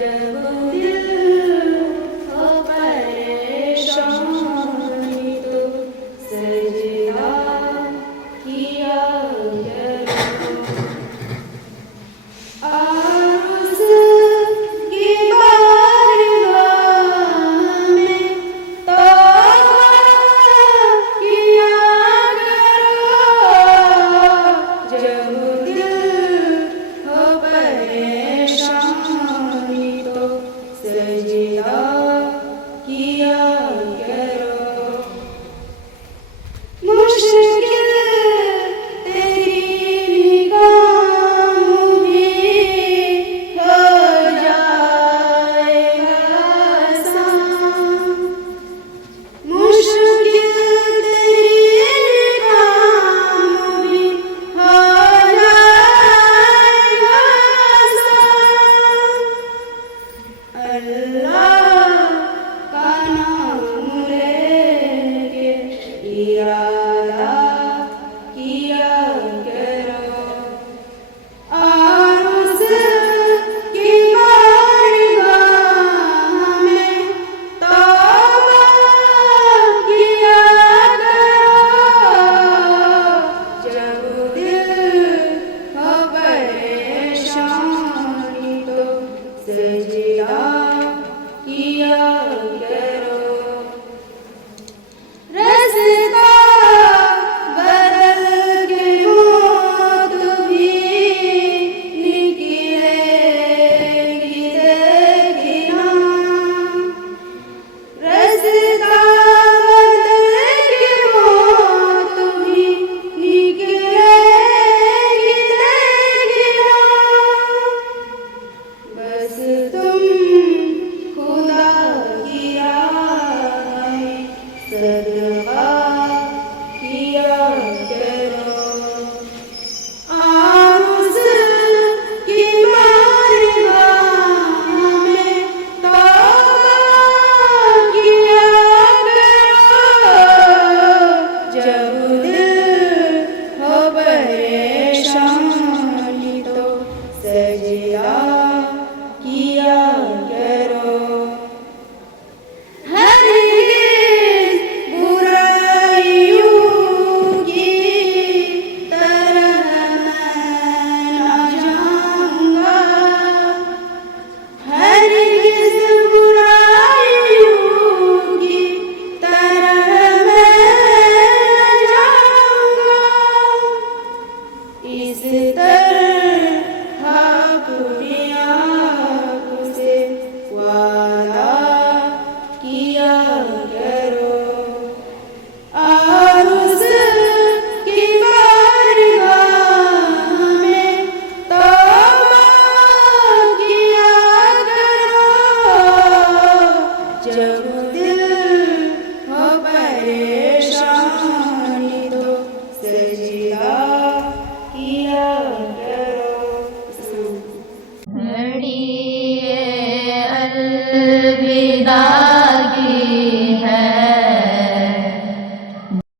जब दिल हो परेशानी तो सजदा किया करो। आरुज़ की बारगाह में तौबा किया करो। जब दिल हो परेशानी तो सजदा किया करो। मुश्किल तेरी निगाहों में हो जाएगा आसान। मुश्किल तेरी निगाहों में हो जाएगा आसान। अल्लाह का नाम लेके इरादा किया करो। आरुज़ की बारगाह में तौबा किया करो। जब दिल हो परेशानी तो सजदा किया करो। रास्ता बदल के मौत भी निकलेगी देखना। रास्ता बदल के मौत भी निकलेगी देखना। बस तुम खुदा की राह में सदका किया करो। आरुज़ की बारगाह में तौबा किया करो। जब दिल हो परेशानी तो सजदा किया करो। हरगिज़ बुराइयों की तरह मैं न जाऊँगा। हरगिज़ बुराइयों की तरह मैं न जाऊँगा। इस तरह अपने आप से वादा किया करो। आरुज़ की बारगाह में तौबा किया करो। जब दिल हो परेशानी तो सजदा किया